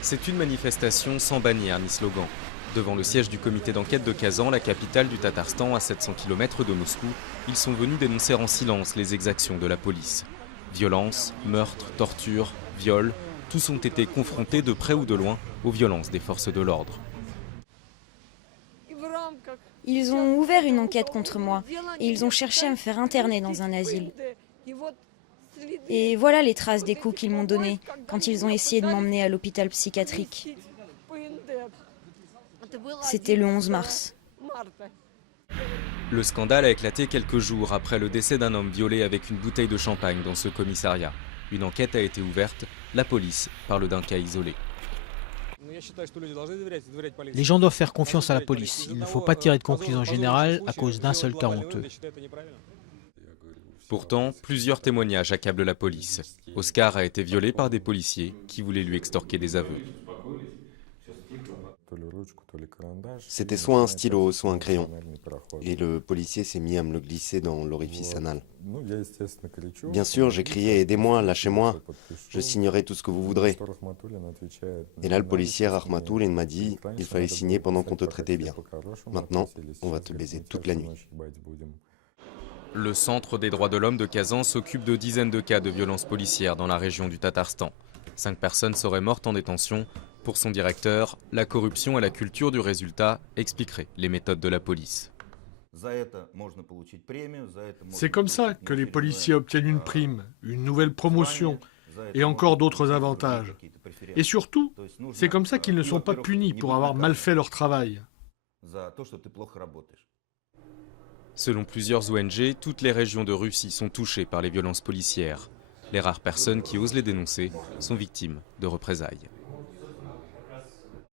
C'est une manifestation sans bannière ni slogan. Devant le siège du comité d'enquête de Kazan, la capitale du Tatarstan à 700 km de Moscou, ils sont venus dénoncer en silence les exactions de la police. Violence, meurtres, torture, viols, tous ont été confrontés de près ou de loin aux violences des forces de l'ordre. Ils ont ouvert une enquête contre moi et ils ont cherché à me faire interner dans un asile. Et voilà les traces des coups qu'ils m'ont donnés quand ils ont essayé de m'emmener à l'hôpital psychiatrique. C'était le 11 mars. Le scandale a éclaté quelques jours après le décès d'un homme violé avec une bouteille de champagne dans ce commissariat. Une enquête a été ouverte, la police parle d'un cas isolé. Les gens doivent faire confiance à la police. Il ne faut pas tirer de conclusion générale à cause d'un seul cas honteux. Pourtant, plusieurs témoignages accablent la police. Oscar a été violé par des policiers qui voulaient lui extorquer des aveux. C'était soit un stylo, soit un crayon. Et le policier s'est mis à me le glisser dans l'orifice anal. Bien sûr, j'ai crié « Aidez-moi, lâchez-moi, je signerai tout ce que vous voudrez ». Et là, le policier Rahmatoul m'a dit « Il fallait signer pendant qu'on te traitait bien. Maintenant, on va te baiser toute la nuit ». Le Centre des droits de l'homme de Kazan s'occupe de dizaines de cas de violences policières dans la région du Tatarstan. 5 personnes seraient mortes en détention. Pour son directeur, la corruption et la culture du résultat expliqueraient les méthodes de la police. C'est comme ça que les policiers obtiennent une prime, une nouvelle promotion et encore d'autres avantages. Et surtout, c'est comme ça qu'ils ne sont pas punis pour avoir mal fait leur travail. Selon plusieurs ONG, toutes les régions de Russie sont touchées par les violences policières. Les rares personnes qui osent les dénoncer sont victimes de représailles.